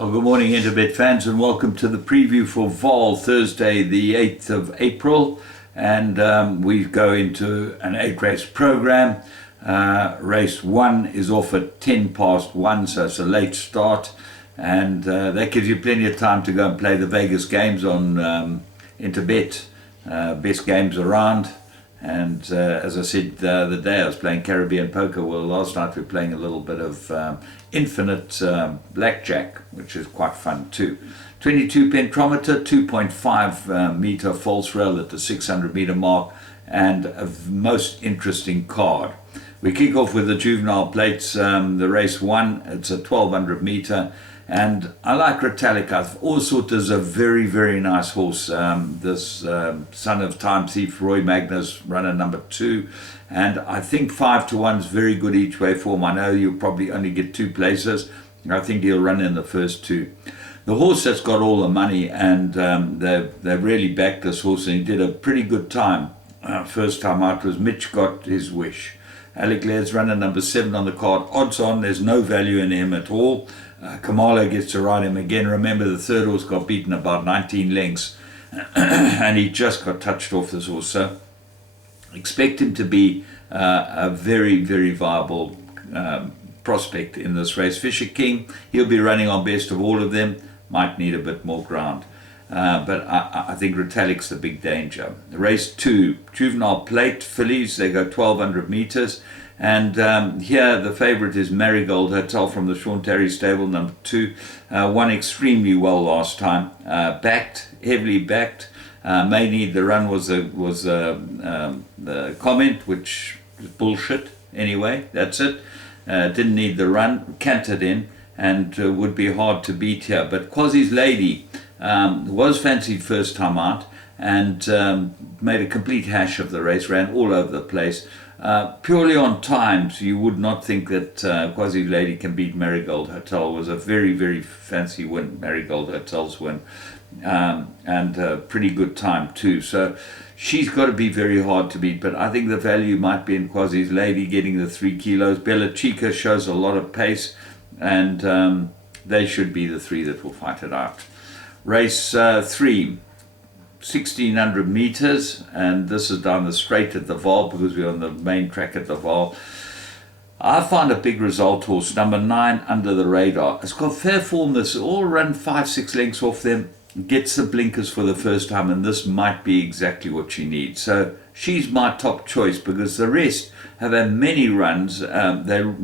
Well, good morning, Interbet fans, and welcome to the preview for Vaal, Thursday, the 8th of April. And we go into an 8-race program. Race 1 is off at 10 past 1, so it's a late start. And that gives you plenty of time to go and play the Vegas games on Interbet, best games around. And as I said the other day, I was playing Caribbean poker. Well, last night we were playing a little bit of infinite blackjack, which is quite fun too. 22 pentrometer, 2.5 meter false rail at the 600 meter mark, and a most interesting card. We kick off with the juvenile plates, the race 1. It's a 1200 meter. And I like Retallick. I've always thought there's a very, very nice horse. This son of Time Thief, Roy Magnus, runner number 2. And I think 5 to 1 is very good each way form. I know you'll probably only get 2 places. I think he'll run in the first 2. The horse that's got all the money, and they've really backed this horse, and he did a pretty good time. First time out was Mitch Got His Wish. Alec Laird's runner number 7 on the card. Odds on, there's no value in him at all. Kamalo gets to ride him again. Remember, the third horse got beaten about 19 lengths and he just got touched off this horse. So expect him to be a very, very viable prospect in this race. Fisher King, he'll be running on best of all of them. Might need a bit more ground. But I think Retallick's the big danger. Race 2, juvenile plate fillies. They go 1200 meters. And here the favourite is Marigold Hotel from the Sean Terry stable, number 2. Won extremely well last time. Backed, heavily backed. May need the run was the comment, which is bullshit anyway. That's it. Didn't need the run. Cantered in and would be hard to beat here. But Quasi's Lady was fancied first time out and made a complete hash of the race. Ran all over the place. Purely on times, you would not think that Quasi Lady can beat Marigold Hotel. It was a very, very fancy win, Marigold Hotel's win, and a pretty good time too. So she's got to be very hard to beat, but I think the value might be in Quasi's Lady getting the 3 kilos. Bella Chica shows a lot of pace, and they should be the 3 that will fight it out. Race 3. 1600 meters, and this is down the straight at the Vaal because we're on the main track at the Vaal. I found a big result horse, number 9, Under the Radar. It's got fair form. This all run 5-6 lengths off them, gets the blinkers for the first time, and this might be exactly what she needs. So she's my top choice because the rest have had many runs.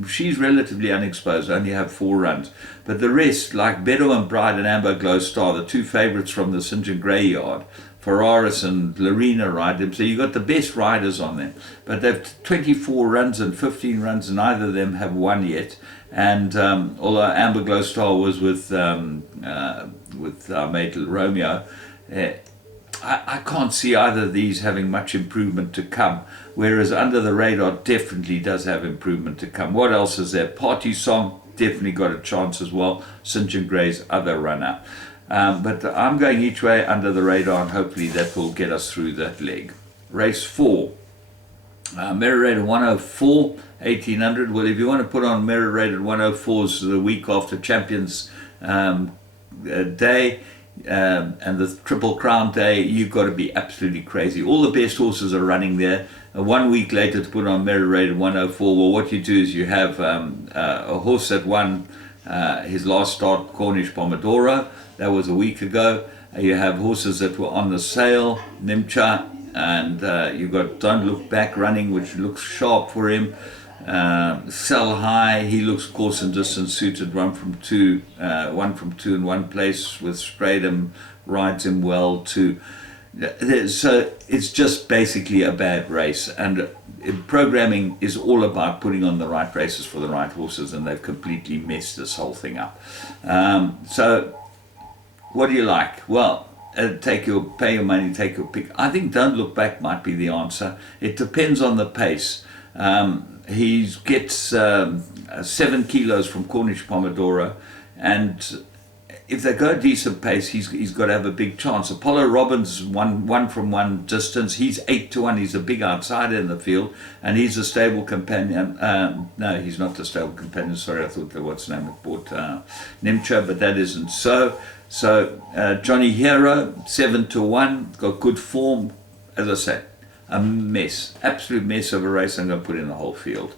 She's relatively unexposed, only have 4 runs. But the rest, like Bedo and Bride and Amber Glow Star, the 2 favourites from the St. John Grey Yard, Ferraris and Lorena ride them. So you've got the best riders on them. But they've 24 runs and 15 runs, and neither of them have won yet. And although Amber Glow Star was with our mate Romeo, I can't see either of these having much improvement to come, whereas Under the Radar definitely does have improvement to come. What else is there? Party Song definitely got a chance as well. St. John Grey's other runner. But I'm going each way Under the Radar, and hopefully that will get us through that leg. Race 4. Merit rated 104, 1800. Well, if you want to put on merit rated 104s the week after Champions Day and the Triple Crown Day, you've got to be absolutely crazy. All the best horses are running there. 1 week later to put on merit rated 104. Well, what you do is you have a horse that won his last start, Cornish Pomodoro. That was a week ago. You have horses that were on the sale, Nimcha, and you've got Don't Look Back running, which looks sharp for him. Sell High, he looks course and distance suited, 1 from 2 in one place with Stradum, rides him well too. So it's just basically a bad race, and programming is all about putting on the right races for the right horses, and they've completely messed this whole thing up. So what do you like? Well, pay your money, take your pick. I think Don't Look Back might be the answer. It depends on the pace. He gets 7 kilos from Cornish Pomodoro, and if they go a decent pace, he's got to have a big chance. Apollo Robbins one from one distance. He's 8-1. He's a big outsider in the field, and he's a stable companion. No, he's not a stable companion. Sorry, I thought that what's name had bought Nimcha, but that isn't so. So Johnny Hero 7-1, got good form. As I say, a mess, absolute mess of a race. I'm going to put in the whole field.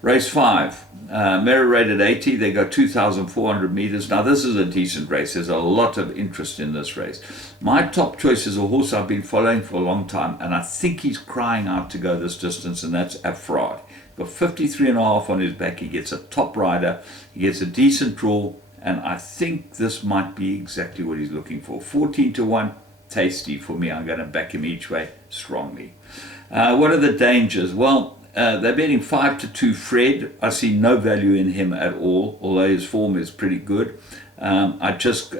Race 5, Mera rated 80, they go 2,400 meters. Now this is a decent race, there's a lot of interest in this race. My top choice is a horse I've been following for a long time, and I think he's crying out to go this distance, and that's Afrod. Got 53.5 on his back, he gets a top rider, he gets a decent draw, and I think this might be exactly what he's looking for. 14-1, tasty for me. I'm going to back him each way strongly. What are the dangers? Well, they're betting 5-2 Fred. I see no value in him at all, although his form is pretty good. I just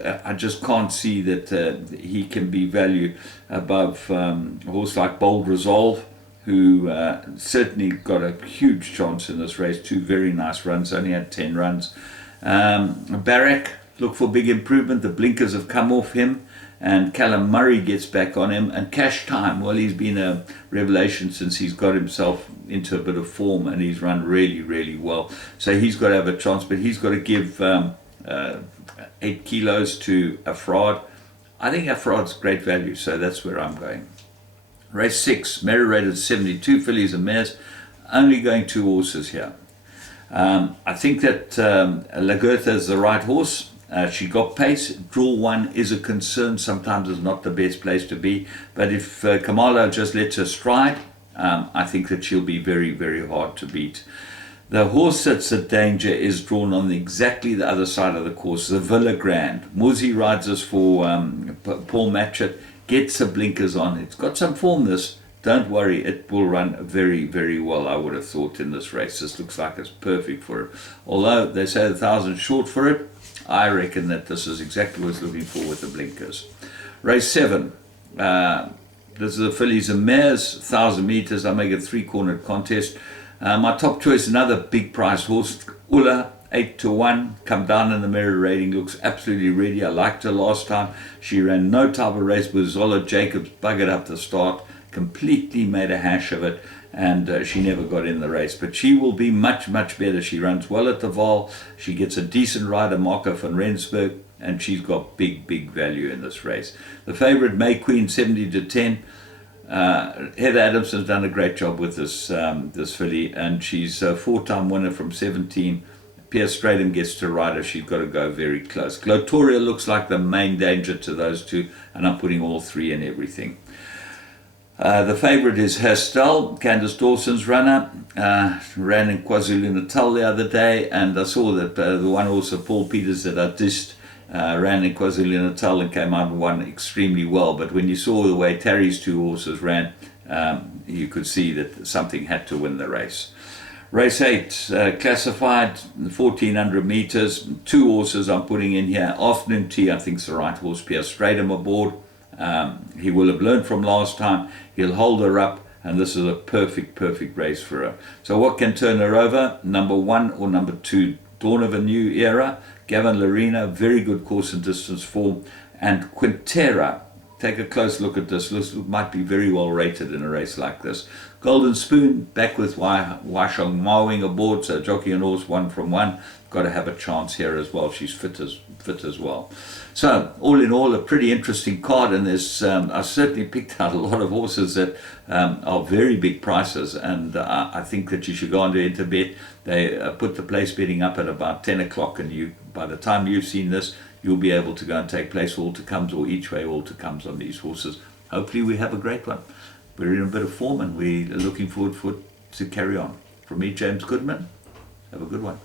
can't see that he can be value above a horse like Bold Resolve, who certainly got a huge chance in this race. 2 very nice runs, only had 10 runs. Barak, look for big improvement. The blinkers have come off him, and Callum Murray gets back on him. And Cash Time, well, he's been a revelation since he's got himself into a bit of form, and he's run really, really well. So he's got to have a chance, but he's got to give 8 kilos to Afrod. I think Afrod's great value, so that's where I'm going. Race 6, Mera rated 72, fillies and mares, only going 2 horses here. I think that Lagertha is the right horse. She got pace. Draw 1 is a concern. Sometimes it's not the best place to be. But if Kamala just lets her stride, I think that she'll be very, very hard to beat. The horse that's a danger is drawn on exactly the other side of the course, the Villa Grand. Muzi rides this for Paul Matchett, gets the blinkers on. It's got some form, this. Don't worry, it will run very, very well, I would have thought, in this race. This looks like it's perfect for it. Although they say 1,000 short for it, I reckon that this is exactly what it's looking for with the blinkers. Race 7. This is the fillies and mares, 1,000 meters. I make it 3-cornered contest. My top choice, another big priced horse, Ulla, 8-1. Come down in the Mera rating, looks absolutely ready. I liked her last time. She ran no type of race with Zola Jacobs, buggered up the start, completely made a hash of it, and she never got in the race. But she will be much, much better. She runs well at the Vaal. She gets a decent rider, Marco van Rensburg, and she's got big, big value in this race. The favourite, May Queen, 70-10. Heather Adamson's done a great job with this filly, and she's a 4-time winner from 17. Pierce Stratham gets to ride her. She's got to go very close. Glotoria looks like the main danger to those two, and I'm putting all 3 in everything. The favourite is Herstal, Candice Dawson's runner. Ran in KwaZulu-Natal the other day, and I saw that the one horse of Paul Peters that I dissed ran in KwaZulu-Natal and came out and won extremely well. But when you saw the way Terry's 2 horses ran, you could see that something had to win the race. Race 8, classified 1,400 meters. 2 horses I'm putting in here. Afternoon Tea, I think, is the right horse. Pierce Stratham aboard. He will have learned from last time. He'll hold her up, and this is a perfect, perfect race for her. So what can turn her over? Number 1 or number 2? Dawn of a New Era. Gavin Larena, very good course and distance form. And Quintera. Take a close look at this. This might be very well rated in a race like this. Golden Spoon, back with Waishong Mawing aboard, so jockey and horse 1 from 1. Got to have a chance here as well. She's fit as well. So all in all, a pretty interesting card, and there's I certainly picked out a lot of horses that are very big prices, and I think that you should go on to Interbet. They put the place betting up at about 10 o'clock, and by the time you've seen this, you'll be able to go and take place all to comes or each way all to comes on these horses. Hopefully we have a great one. We're in a bit of form, and we're looking forward to carry on. From me, James Goodman, have a good one.